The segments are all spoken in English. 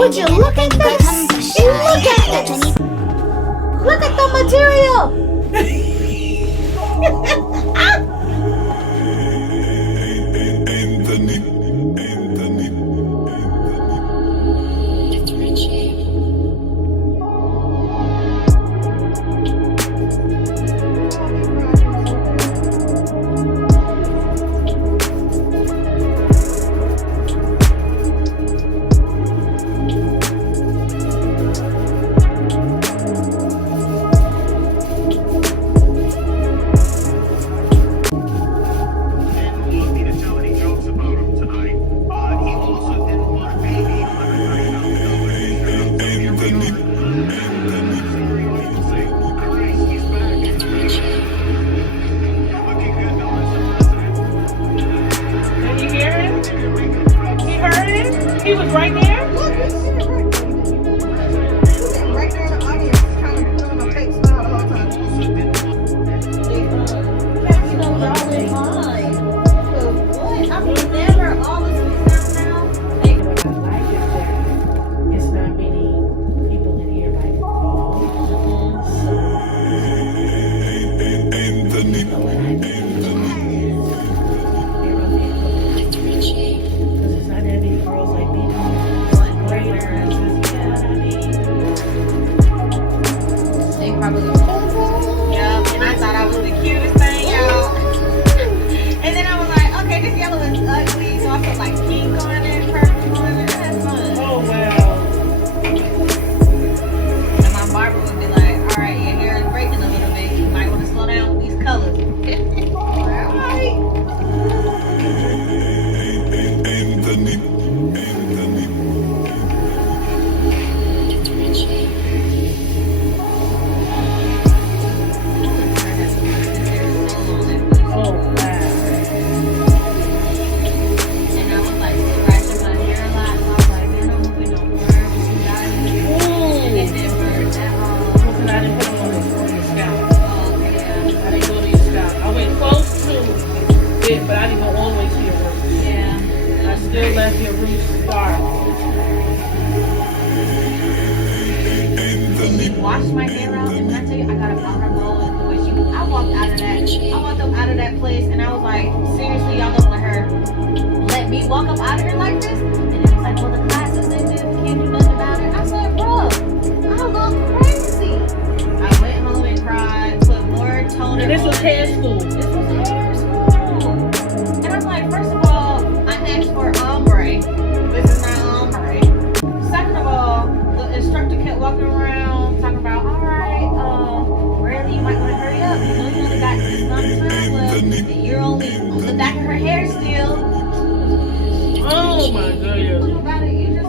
Would you look at this? Look at this. Look at the material. He was right there? Look, you see it right there. He was right there in the audience, trying to put on a fake smile the whole time. You know, y'all in line. What? I mean, never all this stuff now. What I like is that it's not many people in here like, oh, so. Yeah, and I thought I was the cutest thing, y'all. And then I was like, okay, this yellow is ugly, so I put like pink on it, purple on it. That's fun. Oh, wow. And my barber would be like, all right, your hair is breaking a little bit. You might want to slow down with these colors. All right. Oh, wow. And I was like scratching my hair a lot, so I was like, man, I'm hoping don't burn when you guys. And it didn't burn at all. Because I didn't put them on your scalp. Oh, okay, yeah. I didn't go to your scalp. I went close to it, but I didn't go all the way to your roots. Yeah. I still left your roots dark. And she washed my hair out, and when I tell you, I got a powder bowl, and the way she, I walked up out of that place, and I was like, seriously, y'all gonna let me walk up out of here like this? And it was like, well, the class is in this, can't do nothing about it. I said, bro, I'm going crazy. I went home and cried, put more toner And this was on hair it. school. This was hair school. And I'm like, first of all, I asked for ombre. This is not ombre. Second of all, the instructor kept walking around talking about, all right, really, you might want to hurry up. You know you only got this much time left, and you're only on the back of her hair still. Oh, my goodness. About it, you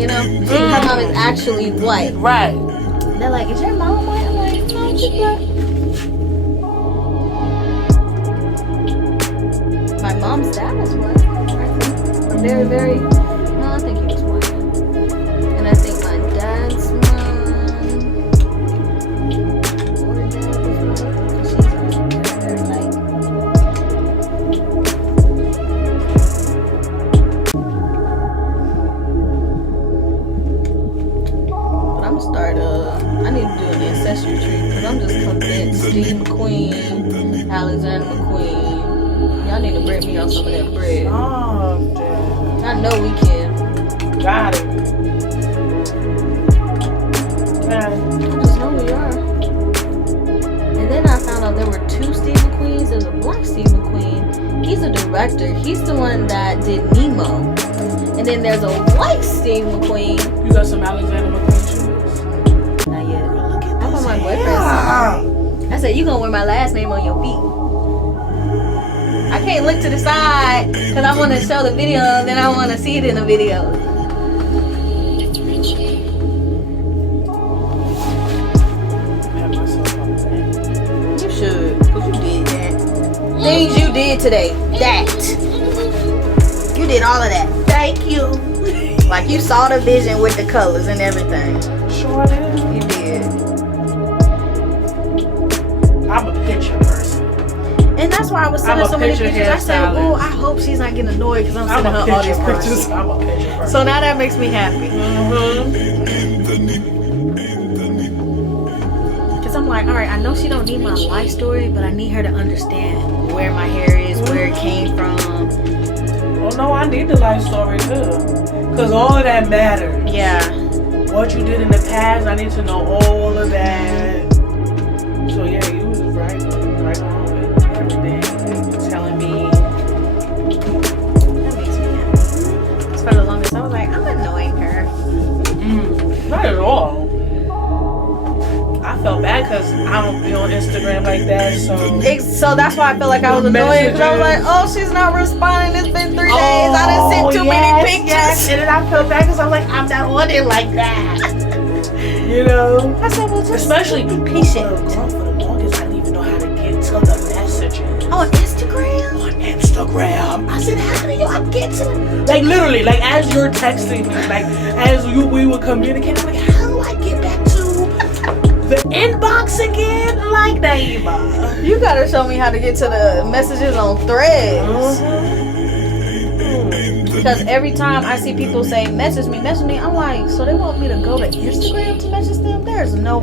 You know, her mom is actually white. Right. They're like, is your mom white? I'm like, no, she's black. My mom's dad was white, I think. Very, very, no, I think he was white. And I think my dad's mom or dad was white. She's very, very light. But I'm gonna start, I need to do an ancestry tree because I'm just convinced Steve McQueen, Alexander McQueen, y'all need to bring me on some of that bread. Oh, damn. I know we can. Got it. Okay. I just know we are. And then I found out there were two Steve McQueens. There's a black Steve McQueen. He's a director. He's the one that did Nemo. And then there's a white Steve McQueen. You got some Alexander McQueen shoes? Not yet. Look at I this bought my hair. boyfriend. I said, you gonna wear my last name on your feet. I can't look to the side because I want to show the video, then I want to see it in the video. Pat myself on the back. You should, because you did that. Things you did today. That. You did all of that. Thank you. Like you saw the vision with the colors and everything. Sure did. You did. I'm a picture person. And that's why I was I'm sending a so many picture pictures. I said, hairstylist. oh, I hope she's not getting annoyed because I'm I'm sending a her all picture these person. pictures. I'm a picture person. So now that makes me happy. Because I'm like, all right, I know she don't need my life story, but I need her to understand where my hair is, where it came from. Oh no, I need the life story too. Because all of that matters. Yeah. What you did in the past, I need to know all of that. So yeah, you was right on with everything. You were telling me. That makes me happy. Because for the longest, I was like, I'm annoying her. Not at all. I felt bad because I don't be on Instagram like that, so. So that's why I feel like I was annoyed. Because I was like, oh, she's not responding. It's been 3 days. I didn't send too many pictures. Yes. And then I felt bad because I'm like, I'm not on it like that. You know? I said, well, just Especially be patient. For the longest, I didn't even know how to get to the messages. On Instagram? On Instagram. I said, how do you get to it? Like literally, like as you're texting me, like as we were communicating, I'm like, how do I get back to the inbox again? Like Naima. You gotta show me how to get to the messages on Threads. Because every time I see people say, message me, I'm like, so they want me to go to Instagram to message them? There's no...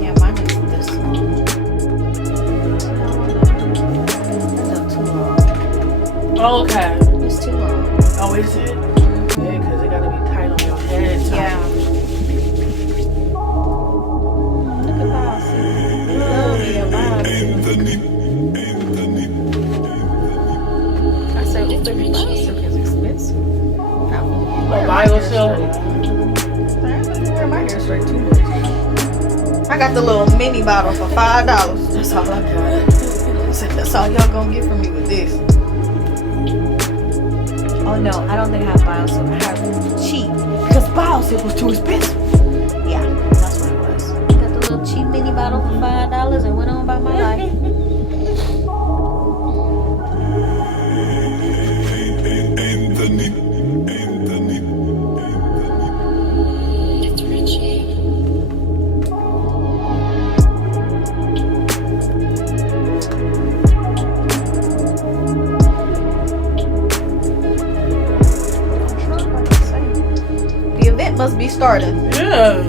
Yeah, mine is this one. That's too long. Oh, okay. It's too long. Oh, is it? Yeah, because it gotta be tight on your head. So. Yeah. Look at Bossy. Love you, Bossy. I said, ooh, baby, Bossy is expensive. Oh, BioSilk. I don't wear my hair straight too much. I got the little mini bottle for $5. That's all I got. I said, that's all y'all gonna get from me with this. Oh no, I don't think I have BioSilk. I have cheap. Because BioSilk was too expensive. Yeah, that's what it was. Got the little cheap mini bottle for $5 and went on by my life. The event must be starting. Yeah.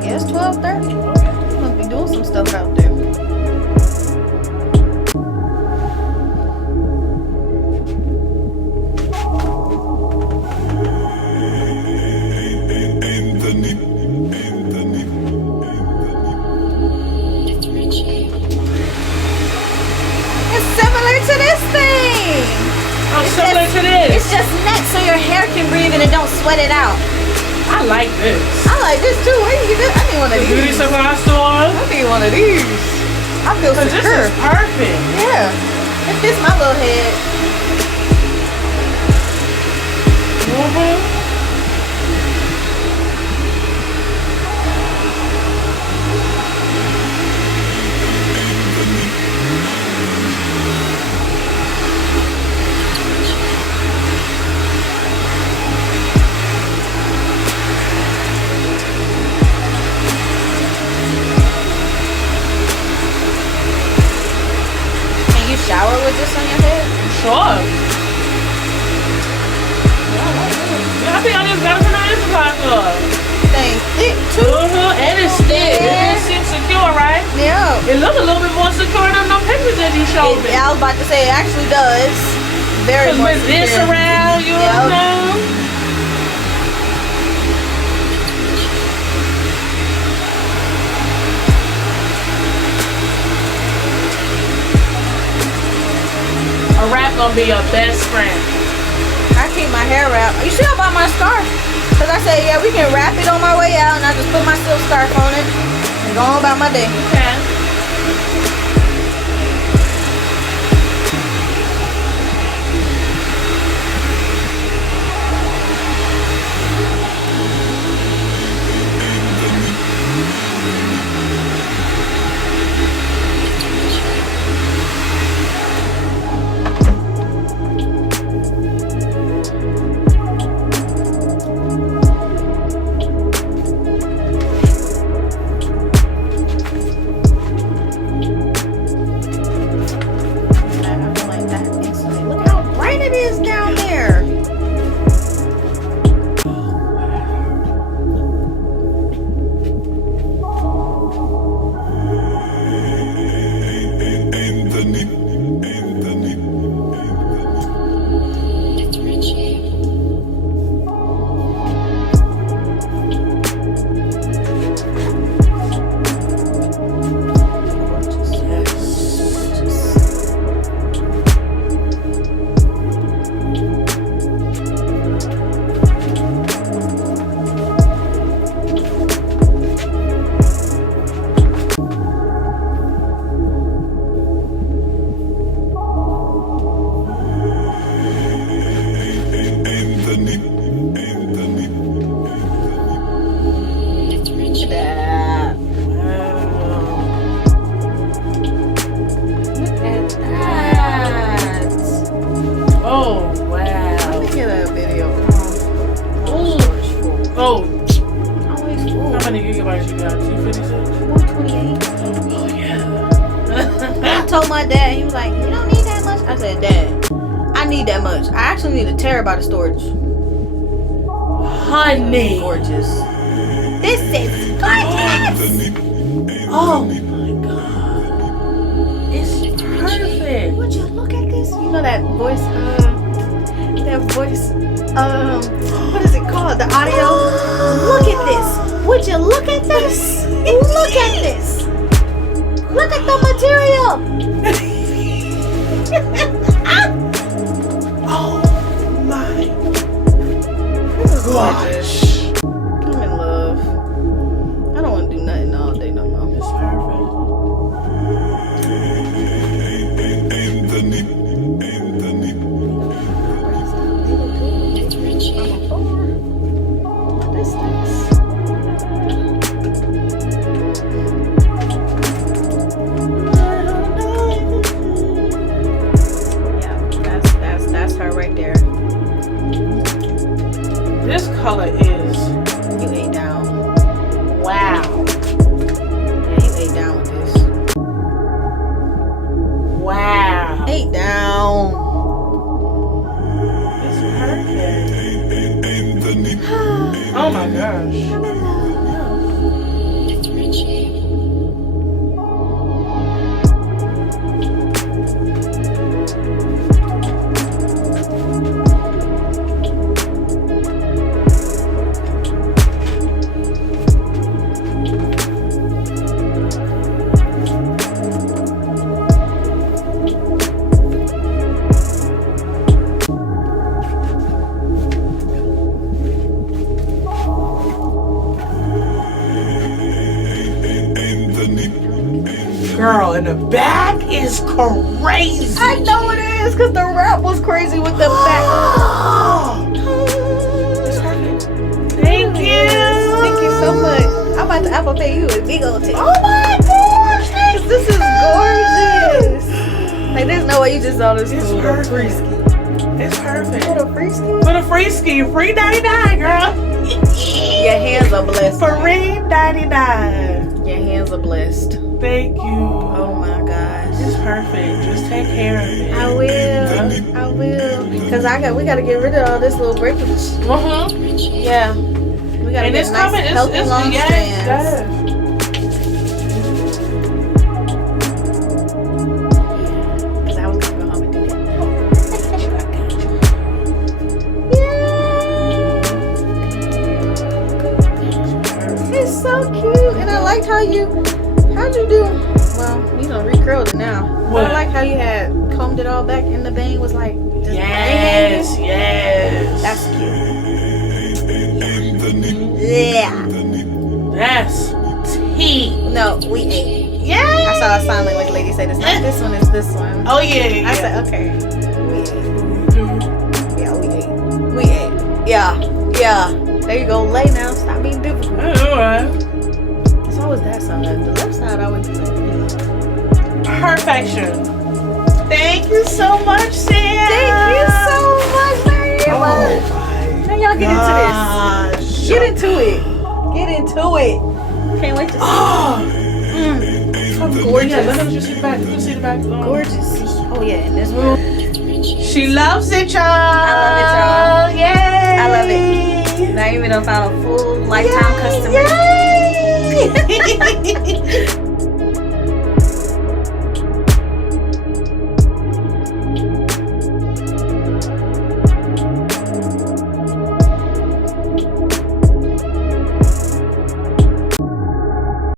Yeah, it's 12:30. Must be doing some stuff out there. It's similar to this thing. I'm It's similar just- to this. It's just net so your hair can breathe and it don't sweat it out. I like this. I like this too. Where you get this? I didn't want Beauty supply store. I need one of these. I feel Cause this secure. is perfect. Yeah. It fits my little head. Mm-hmm. Can you shower with this on your head? Sure. Yeah, I think I just got it from the beauty supply store. Thing thick too. And it's thick. Yeah. It seems secure, right? Yeah. It looks a little bit more secure than the pictures that he showed me. I was about to say it actually does. Very Cause much with this secure. around, you Yep. know. A wrap gonna be your best friend. I keep my hair wrapped. You see I bought my scarf? Cause I said, yeah, we can wrap it on my way out, and I just put my silk scarf on it and go on about my day. Okay. I feel like that instantly. Look how bright it is down there. Yeah. Look at that. Oh wow. Let me get a video. Ooh. Oh, Always full. how many gigabytes you got? 256? 128. Oh yeah. I told my dad, he was like, you don't need that much. I said, Dad, I need that much. I actually need a terabyte of storage. Honey. Gorgeous. This is gorgeous. Oh my god. It's perfect. Would you look at this? You know that voice, what is it called? The audio? Look at this. Would you look at this? Look at this. Look at the material. Oh my gosh. I'm in love. I don't want to do nothing all day no more. It's perfect. This nice. Yeah, that's her right there. This color Girl, and the back is crazy. I know it is, because the rap was crazy with the back. It's perfect. Thank you. Thank you so much. I'm about to Apple Pay you a big old tip. Oh my gosh. Thank This is gorgeous. Like, there's no way you just saw this It's food. perfect. It's perfect. What a free ski. For the free ski, free 99, girl. Your hands are blessed. Free 99. Your hands are blessed. Thank you. Oh my gosh. It's perfect. Just take care of it. I will. Because we got to get rid of all this little breakage. Yeah. We got to And get it's nice, coming. healthy It's long yes, strands. yes. Because I was going to go home and do that. It's so cute. And I liked how'd you do, well, you don't recurled it now. What? I like how you had combed it all back and the bang was like, just Yes, bang. yes. That's cute. Yeah. That's tea. No, we ate. I Yeah. saw a sign language lady say, it's not this one, it's this one. Oh yeah, yeah. I said, okay. We ate. Yeah, we ate. We ate. Yeah. There you go. Lay now. Stop being difficult. Alright. It's always that side. The left side always be like, Perfection. Thank you so much, Sam. thank you so much, Mary. Oh Now y'all get into gosh. this. Get into it. Get into it. Can't wait to see. Oh, Gorgeous. yeah, let me just see the back. Let me see the back. Gorgeous. Oh yeah, in this room. She loves it, y'all. I love it, y'all. Yay. I love it. Now you done found a full lifetime customer. Yay.